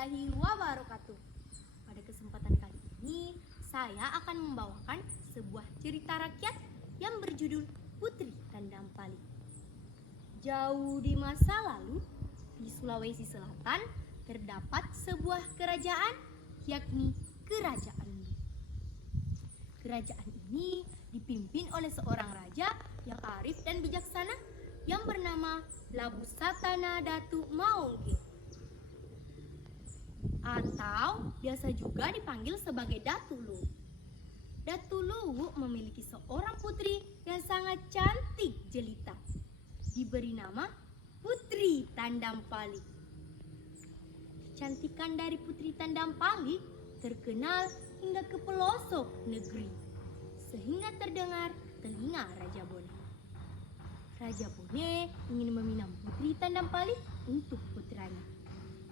warahmatullahi wabarakatuh. Pada kesempatan kali ini, saya akan membawakan sebuah cerita rakyat yang berjudul Putri Tandampali. Jauh di masa lalu, di Sulawesi Selatan, terdapat sebuah kerajaan, yakni Kerajaan Lu. Kerajaan ini dipimpin oleh seorang raja yang arif dan bijaksana yang bernama Labu Satana Datu Maungke, atau biasa juga dipanggil sebagai Datu Lu. Datu Lu memiliki seorang putri yang sangat cantik jelita, diberi nama Putri Tandampali. Kecantikan dari Putri Tandampali terkenal hingga ke pelosok negeri, sehingga terdengar telinga Raja Bone. Raja Bone ingin meminang Putri Tandampali untuk putranya.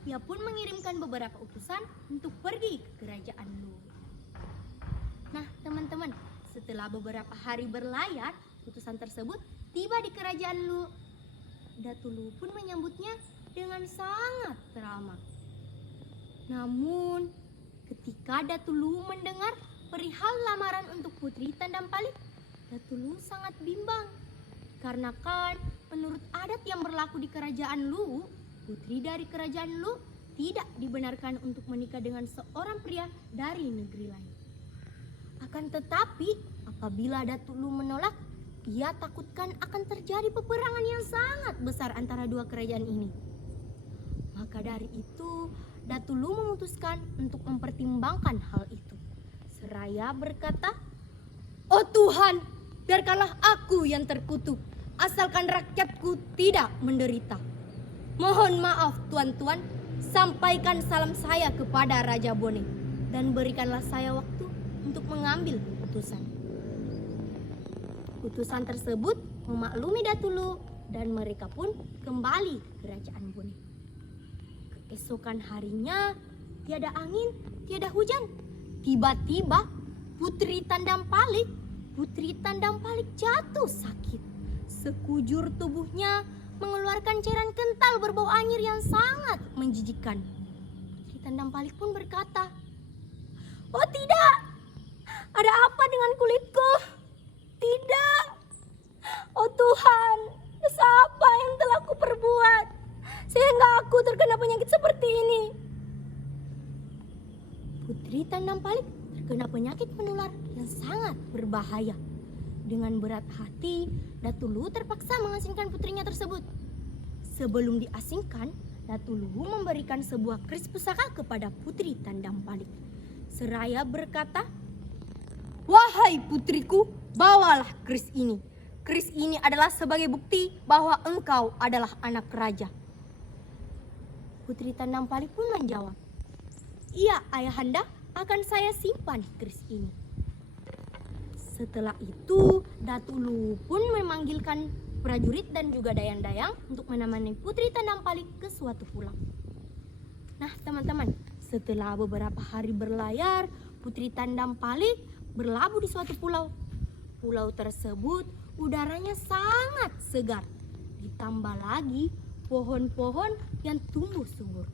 Ia pun mengirimkan beberapa utusan untuk pergi ke Kerajaan Lu. Nah, teman-teman, setelah beberapa hari berlayar, utusan tersebut tiba di Kerajaan Lu. Datu Lu pun menyambutnya dengan sangat ramah. Namun, ketika Datu Lu mendengar perihal lamaran untuk Putri Tandampali, Datu Lu sangat bimbang. Karena kan menurut adat yang berlaku di Kerajaan Lu, putri dari Kerajaan Lu tidak dibenarkan untuk menikah dengan seorang pria dari negeri lain. Akan tetapi, apabila Datu Lu menolak, ia takutkan akan terjadi peperangan yang sangat besar antara dua kerajaan ini. Maka dari itu, Datu Lu memutuskan untuk mempertimbangkan hal itu. Seraya berkata, "Oh Tuhan, biarkanlah aku yang terkutuk, asalkan rakyatku tidak menderita. Mohon maaf tuan-tuan, sampaikan salam saya kepada Raja Bone dan berikanlah saya waktu untuk mengambil keputusan." Utusan tersebut memaklumi Datu Lu dan mereka pun kembali ke Kerajaan Bone. Keesokan harinya, tiada angin, tiada hujan. Tiba-tiba Putri Tandampali jatuh sakit. Sekujur tubuhnya mengeluarkan cairan kental berbau anyir yang sangat menjijikkan. Putri Tandampali pun berkata, "Oh tidak, ada apa dengan kulitku? Tidak, oh Tuhan, dosa apa yang telah aku perbuat sehingga aku terkena penyakit seperti ini?" Putri Tandampali terkena penyakit menular yang sangat berbahaya. Dengan berat hati, Datu Lu terpaksa mengasingkan putrinya tersebut. Sebelum diasingkan, Datu Lu memberikan sebuah keris pusaka kepada Putri Tandampali. Seraya berkata, "Wahai putriku, bawalah keris ini. Keris ini adalah sebagai bukti bahwa engkau adalah anak raja." Putri Tandampali pun menjawab, "Iya ayahanda, akan saya simpan keris ini." Setelah itu, Datu Lu pun memanggilkan prajurit dan juga dayang-dayang untuk menemani Putri Tandampali ke suatu pulau. Nah teman-teman, setelah beberapa hari berlayar, Putri Tandampali berlabuh di suatu pulau. Pulau tersebut udaranya sangat segar. Ditambah lagi pohon-pohon yang tumbuh subur.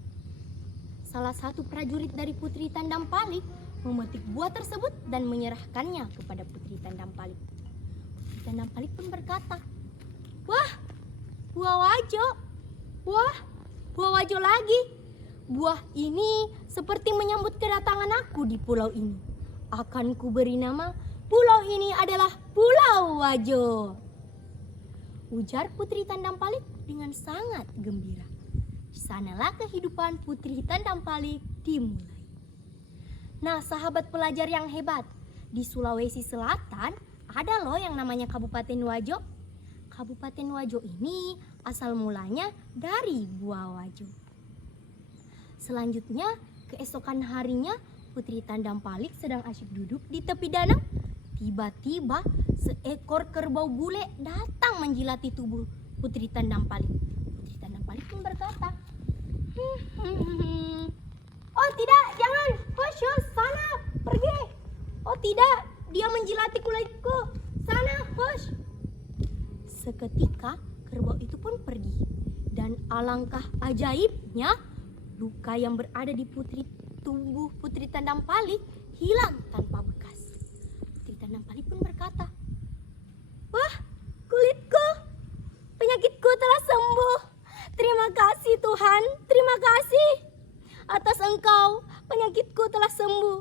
Salah satu prajurit dari Putri Tandampali memetik buah tersebut dan menyerahkannya kepada Putri Tandampali. Putri Tandampali pun berkata, "Wah, buah wajo. Wah, buah wajo lagi. Buah ini seperti menyambut kedatangan aku di pulau ini. Akan kuberi nama pulau ini adalah Pulau Wajo." Ujar Putri Tandampali dengan sangat gembira. Di sanalah kehidupan Putri Tandampali dimulai. Nah, sahabat pelajar yang hebat, di Sulawesi Selatan ada loh yang namanya Kabupaten Wajo. Kabupaten Wajo ini asal mulanya dari buah wajo. Selanjutnya, keesokan harinya Putri Tandampali sedang asyik duduk di tepi danau. Tiba-tiba seekor kerbau bule datang menjilati tubuh Putri Tandampali. Putri Tandampali pun berkata, "Oh tidak, jangan, hush, sana, pergi. Oh tidak, dia menjilati kulitku, sana, hush." Seketika kerbau itu pun pergi, dan alangkah ajaibnya luka yang berada di tubuh Putri Tandampali hilang tanpa bekas. Putri Tandampali pun berkata, "Wah, kulitku, penyakitku telah sembuh. Terima kasih Tuhan, terima kasih. Atas Engkau, penyakitku telah sembuh.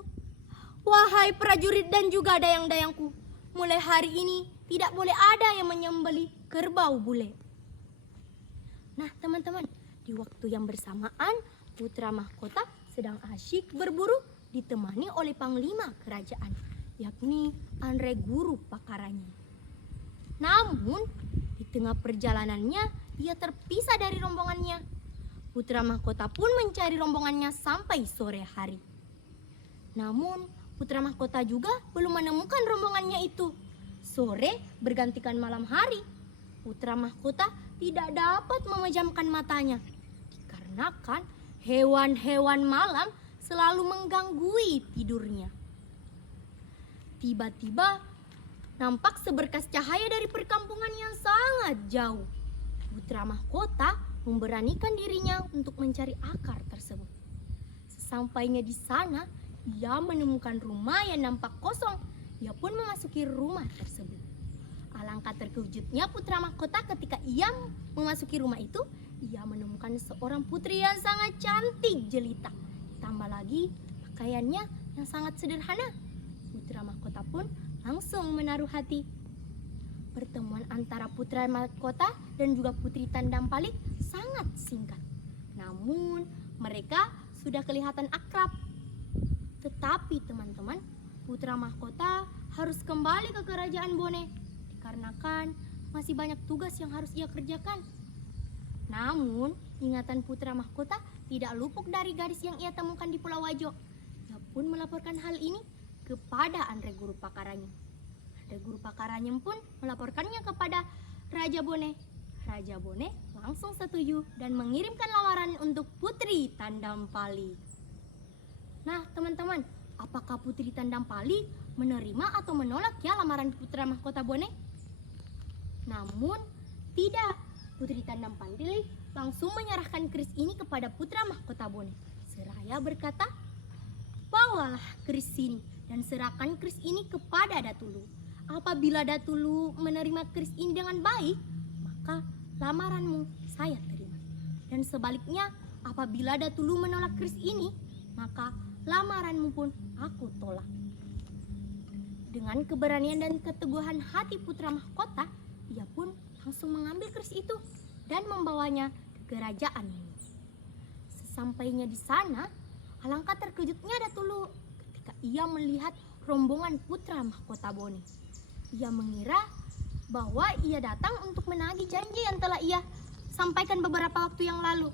Wahai prajurit dan juga dayang-dayangku, mulai hari ini tidak boleh ada yang menyembelih kerbau bule." Nah teman-teman, di waktu yang bersamaan, putra mahkota sedang asyik berburu ditemani oleh panglima kerajaan, yakni Andre Guru Pakaranya. Namun, di tengah perjalanannya, ia terpisah dari rombongannya. Putra mahkota pun mencari rombongannya sampai sore hari. Namun, putra mahkota juga belum menemukan rombongannya itu. Sore bergantikan malam hari. Putra mahkota tidak dapat memejamkan matanya, dikarenakan hewan-hewan malam selalu mengganggu tidurnya. Tiba-tiba nampak seberkas cahaya dari perkampungan yang sangat jauh. Putra mahkota memberanikan dirinya untuk mencari akar tersebut. Sesampainya di sana, ia menemukan rumah yang nampak kosong. Ia pun memasuki rumah tersebut. Alangkah terkejutnya putra mahkota ketika ia memasuki rumah itu. Ia menemukan seorang putri yang sangat cantik jelita. Tambah lagi pakaiannya yang sangat sederhana. Putra mahkota pun langsung menaruh hati. Pertemuan antara putra mahkota dan juga Putri Tandampali sangat singkat. Namun mereka sudah kelihatan akrab. Tetapi teman-teman, putra mahkota harus kembali ke kerajaan Bone, dikarenakan masih banyak tugas yang harus ia kerjakan. Namun, ingatan putra mahkota tidak luput dari gadis yang ia temukan di Pulau Wajo. Ia pun melaporkan hal ini kepada Andre Guru Pakaranya. Andre Guru Pakaranya pun melaporkannya kepada Raja Bone. Raja Bone langsung setuju dan mengirimkan lamaran untuk Putri Tandampali. Nah, teman-teman, apakah Putri Tandampali menerima atau menolak ya lamaran putra mahkota Bone? Namun, tidak. Putri Tandampali langsung menyerahkan keris ini kepada putra mahkota Bone. Seraya berkata, "Bawalah keris ini dan serahkan keris ini kepada Datulu. Apabila Datulu menerima keris ini dengan baik, maka lamaranmu saya terima. Dan sebaliknya, apabila Datulu menolak keris ini, maka lamaranmu pun aku tolak." Dengan keberanian dan keteguhan hati putra mahkota, ia pun langsung mengambil keris itu dan membawanya ke kerajaan. Sesampainya di sana, alangkah terkejutnya Datulu ketika ia melihat rombongan putra mahkota Bone. Ia mengira bahwa ia datang untuk menagih janji yang telah ia sampaikan beberapa waktu yang lalu.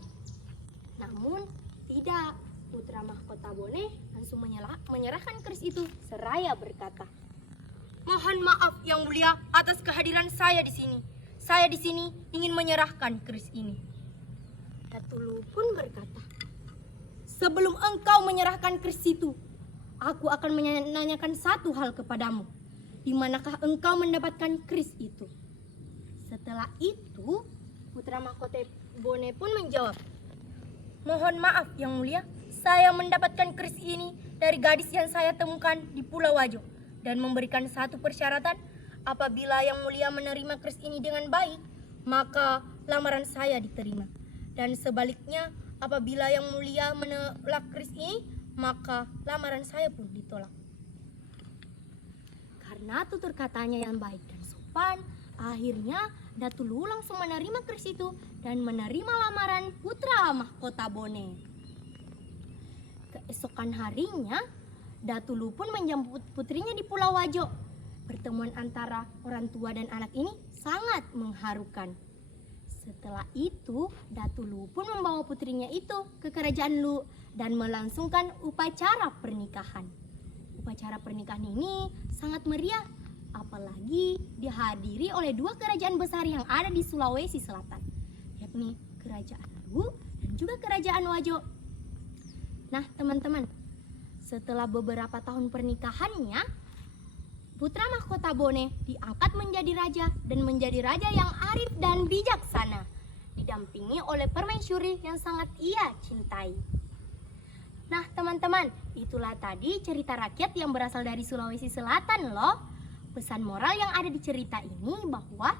Namun tidak, putra mahkota Bone langsung menyerahkan keris itu seraya berkata, "Mohon maaf yang mulia atas kehadiran saya di sini. Saya di sini ingin menyerahkan keris ini." Datulu pun berkata, "Sebelum engkau menyerahkan keris itu, aku akan menanyakan satu hal kepadamu. Di manakah engkau mendapatkan keris itu?" Setelah itu, putra mahkota Bone pun menjawab, "Mohon maaf yang mulia, saya mendapatkan keris ini dari gadis yang saya temukan di Pulau Wajo dan memberikan satu persyaratan. Apabila yang mulia menerima keris ini dengan baik, maka lamaran saya diterima. Dan sebaliknya, apabila yang mulia menolak keris ini, maka lamaran saya pun ditolak." Karena tutur katanya yang baik dan sopan, akhirnya Datulu langsung menerima keris itu dan menerima lamaran putra mahkota Bone. Keesokan harinya, Datulu pun menjemput putrinya di Pulau Wajo. Pertemuan antara orang tua dan anak ini sangat mengharukan. Setelah itu, Datulu pun membawa putrinya itu ke kerajaan Lu dan melangsungkan upacara pernikahan. Upacara pernikahan ini sangat meriah, apalagi dihadiri oleh dua kerajaan besar yang ada di Sulawesi Selatan, yakni Kerajaan Lu dan juga Kerajaan Wajo. Nah, teman-teman, setelah beberapa tahun pernikahannya, putra mahkota Bone diangkat menjadi raja dan menjadi raja yang arif dan bijaksana, didampingi oleh permaisuri yang sangat ia cintai. Nah teman-teman, itulah tadi cerita rakyat yang berasal dari Sulawesi Selatan loh. Pesan moral yang ada di cerita ini bahwa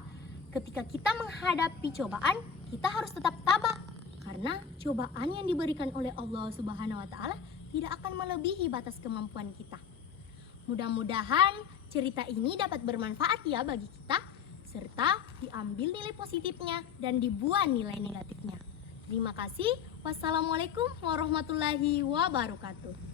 ketika kita menghadapi cobaan, kita harus tetap tabah. Karena cobaan yang diberikan oleh Allah Subhanahu wa Ta'ala tidak akan melebihi batas kemampuan kita. Mudah-mudahan cerita ini dapat bermanfaat ya bagi kita, serta diambil nilai positifnya dan dibuang nilai negatifnya. Terima kasih. Wassalamualaikum warahmatullahi wabarakatuh.